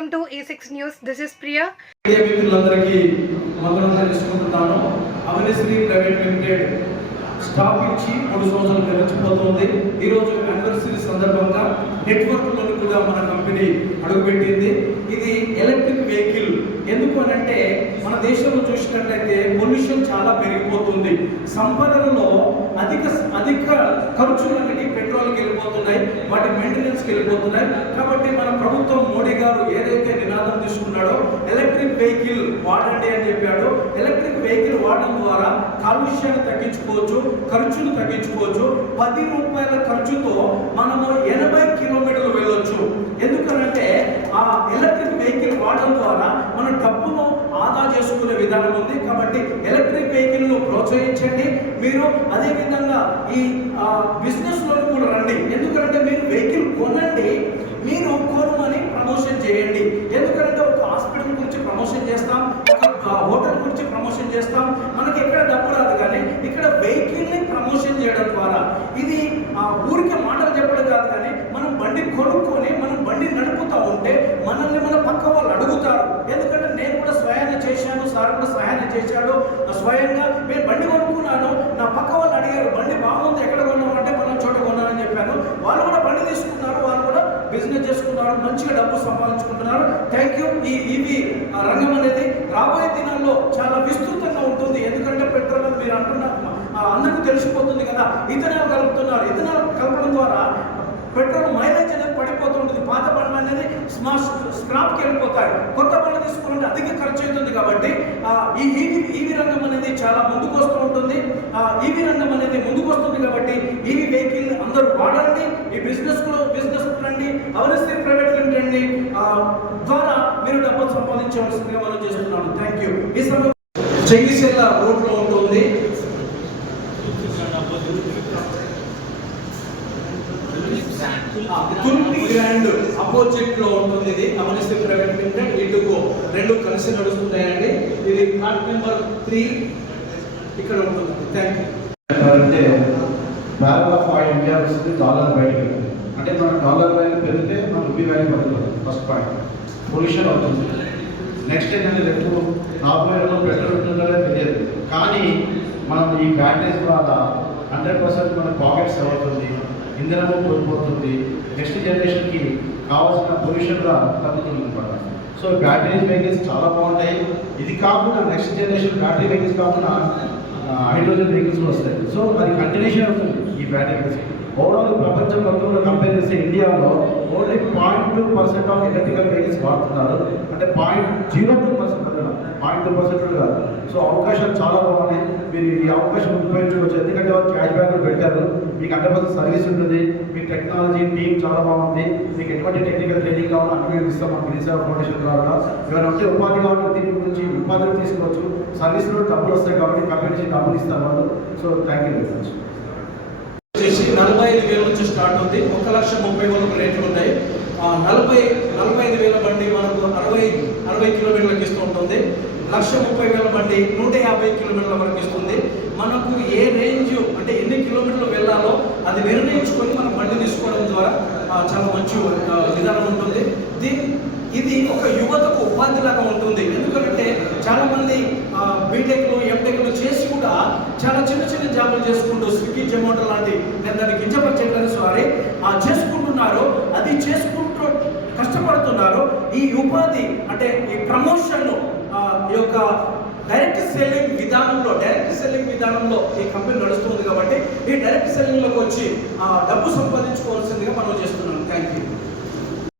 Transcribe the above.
Welcome to A6 News. This is Priya. మిత్రులందరికీ వందనాలు తెలుసుకుంటున్నాను. అవనిశ్రీ private limited stop ఇచ్చి 3 సంవత్సరాలు గడిచిపోతుంది. ఈరోజు యానివర్సరీ సందర్భంగా నెట్వర్క్లోని కూడా మన కంపెనీ అడుగుపెట్టింది. ఇది ఎలక్ట్రిక్ వెహికల్. ఎందుకు అనంటే మన దేశంలో చూసినట్లయితే పొల్యూషన్ చాలా పెరిగిపోతుంది. సంపదలలో అధిక ఖర్చులు అనేవి పెట్రోల్కి వెళ్ళిపోతున్నాయి, వాటి మెయింటెనెన్స్కి వెళ్ళిపోతున్నాయి. కాబట్టి మన ప్రభుత్వం మోడీ గారు ఏదైతే నినాదం తీసుకున్నాడో ఎలక్ట్రిక్ వెహికల్ వాడండి అని చెప్పాడు. ఎలక్ట్రిక్ వెహికల్ వాడడం ద్వారా కాలుష్యాన్ని తగ్గించుకోవచ్చు, ఖర్చులు తగ్గించుకోవచ్చు. 10 రూపాయల ఖర్చుతో మనము 80 కిలోమీటర్లు వెళ్ళొచ్చు. ఎందుకనంటే ఆ ఎలక్ట్రిక్ వెహికల్ వాడడం ద్వారా మన డబ్బును ఆదా చేసుకునే విధానం ఉంది. కాబట్టి ఎలక్ట్రిక్ వెహికల్ ను ప్రోత్సహించండి. మీరు అదే విధంగా ఈ బిజినెస్ లో కూడా రండి. ఎందుకంటే మీరు వెహికల్ కొనండి, మీరు కొనమని ప్రమోషన్ చేయండి. ఎందుకంటే ఒక హాస్పిటల్ గురించి ప్రమోషన్ చేస్తాం, ఒక హోటల్ గురించి ప్రమోషన్ చేస్తాం, మనకి ఎక్కడ డబ్బు రాదు. కానీ ఇక్కడ వెహికల్ ని ప్రమోషన్ చేయడం ద్వారా ఇది ఊరికే మాటలు చెప్పడం కాదు, కానీ మనం బండి కొనుక్కొని మనం బండి నడుపుతూ ఉంటే మనల్ని మన పక్క వాళ్ళు అడుగుతారు. ఎందుకంటే నేను కూడా స్వయాన్ని చేశాను, సార్ కూడా సహాయం చేశాడు. స్వయంగా నేను బండి కొనుక్కున్నాను, నా పక్క వాళ్ళు అడిగారు బండి బాగుంది, ఎక్కడ కొన్నావు అంటే మనం చోట కొన్నానని చెప్పాను. వాళ్ళు కూడా బండి తీసుకున్నారు, వాళ్ళు కూడా బిజినెస్ చేసుకున్నారు, మంచిగా డబ్బు సంపాదించుకుంటున్నారు. Thank you. ఈ ఈవీ రంగం అనేది రాబోయే దినాల్లో చాలా విస్తృతంగా ఉంటుంది. ఎందుకంటే పెట్రోల్ మీరు అంటున్నారు, అందరికీ తెలిసిపోతుంది కదా, ఇథనాల్ కలుపుతున్నారు. ఇథనాల్ కలపడం ద్వారా పెట్రోల్ మైలేజ్ అనేది పడిపోతుంటుంది. పాత బండ్లు అనేది స్క్రాప్కి వెళ్ళిపోతాయి. కొత్త బండ్లు తీసుకోవాలంటే అధిక ఖర్చు అవుతుంది. కాబట్టి ఈ ఈవీ రంగం అనేది చాలా ముందుకు వస్తూ ఉంటుంది. ఈవీ రంగం అనేది ముందుకు వస్తుంది. కాబట్టి ఈవీ వెహికల్ అందరూ వాడండి. ఈ బిజినెస్ రండి. అవనిశ్రీ ప్రైవేట్ లిమిటెడ్ ద్వారా మీరు డబ్బులు సంపాదించవలసిందిగా మనం చేస్తున్నాను. Thank you. ఈ సమయం చెంగిసెల్ల రోడ్లో ఉంటుంది. తుర్తి గ్రాండ్ అపోజిట్ లో ఉంటుంది. ఇది అవనిశ్రీ ప్రైవేట్ లిమిటెడ్. ఇటుకు రెండు కలిసి నడుస్తున్నాయండి. ఇది ప్లాట్ నెంబర్ 3 ఇక్కడ ఉంటుంది. Thank you. అంటే బ్యారల్ ఆఫ్ ఆయిల్ ఇండియా వస్తుంది, డాలర్ వాల్యూ. అంటే మన డాలర్ వాల్యూ పెరిగితే మన రూపీ వాల్యూ పడుతుంది. ఫస్ట్ పాయింట్ పొల్యూషన్ అవుతుంది. నెక్స్ట్ ఏంటంటే రేపు రాబోయేలో పెట్రోల్ ఉంటుందో తెలియదు, కానీ మనం ఈ బ్యాటరీస్ ద్వారా 100% మన పాకెట్స్ అవుతుంది, ఇంధనము కోల్పోతుంది. నెక్స్ట్ జనరేషన్కి కావాల్సిన పొల్యూషన్ కూడా తగ్గుతుంది అనమాట. సో బ్యాటరీస్ వెహికల్స్ చాలా బాగుంటాయి. ఇది కాకుండా నెక్స్ట్ జనరేషన్ బ్యాటరీ వెహికల్స్ కాకుండా హైడ్రోజన్ వెహికల్స్ వస్తాయి. సో అది కంటిన్యూషన్ అవుతుంది ఈ బ్యాటరీ వెహికల్స్. ఓవరాల్ ప్రపంచం మొత్తంలో కంపేర్ చేస్తే ఇండియాలో ఓన్లీ 0.2% ఆఫ్ ఎలక్ట్రికల్ వెహికల్స్ వాడుతున్నారు. అంటే 0.02% అదన 0.2% కాదు. సో అవకాశాలు చాలా బాగున్నాయి. మీరు ఈ అవకాశం ఉపయోగించుకోవచ్చు. ఎందుకంటే వాళ్ళు క్యాష్ బ్యాక్ పెట్టారు. మీకు 100% సర్వీస్ ఉంటుంది. మీ టెక్నాలజీ టీమ్ చాలా బాగుంది. మీకు ఎటువంటి టెక్నికల్ ట్రైనింగ్ కావాలో అన్ని ఇస్తాం మన మినిస్టర్ ఆఫ్ ఫౌండేషన్ ద్వారా. ఏమైనా ఉంటే ఉపాధి కావాలి, దీని గురించి ఉపాధిని తీసుకోవచ్చు. సర్వీస్లో డబ్బులు వస్తాయి కాబట్టి కంపెనీ నుంచి డబ్బులు ఇస్తారు వాళ్ళు. So thank you very much. 45,000 నుంచి స్టార్ట్ ఉంది. 1,30,000 రేట్లు ఉన్నాయి. 45,000 బండి మనకు 60 కిలోమీటర్లకు ఇస్తూ ఉంటుంది. 1,30,000 బండి 150 కిలోమీటర్ల వరకు ఇస్తుంది. మనకు ఏ రేంజ్ అంటే ఎన్ని కిలోమీటర్లు వెళ్ళాలో అది నిర్ణయించుకొని మనం బండి తీసుకోవడం ద్వారా చాలా మంచి విధానం ఉంటుంది. ఇది ఒక యువతకు ఉపాధిలాగా ఉంటుంది. ఎందుకంటే చాలామంది బీటెక్లు ఎంటెక్లు చేసి కూడా చాలా చిన్న జాబులు చేసుకుంటూ స్విగ్గీ జొమాటో లాంటి, నేను దాన్ని కించపరిచేయడానికి సారీ, చేసుకుంటున్నారు. అది చేసుకుంటూ కష్టపడుతున్నారు. ఈ ఉపాధి అంటే ఈ ప్రమోషన్ ఈ యొక్క డైరెక్ట్ సెల్లింగ్ విధానంలో ఈ కంపెనీ నడుస్తుంది. కాబట్టి ఈ డైరెక్ట్ సెల్లింగ్లోకి వచ్చి డబ్బు సంపాదించుకోవాల్సిందిగా మనం చేస్తున్నాం. Thank you.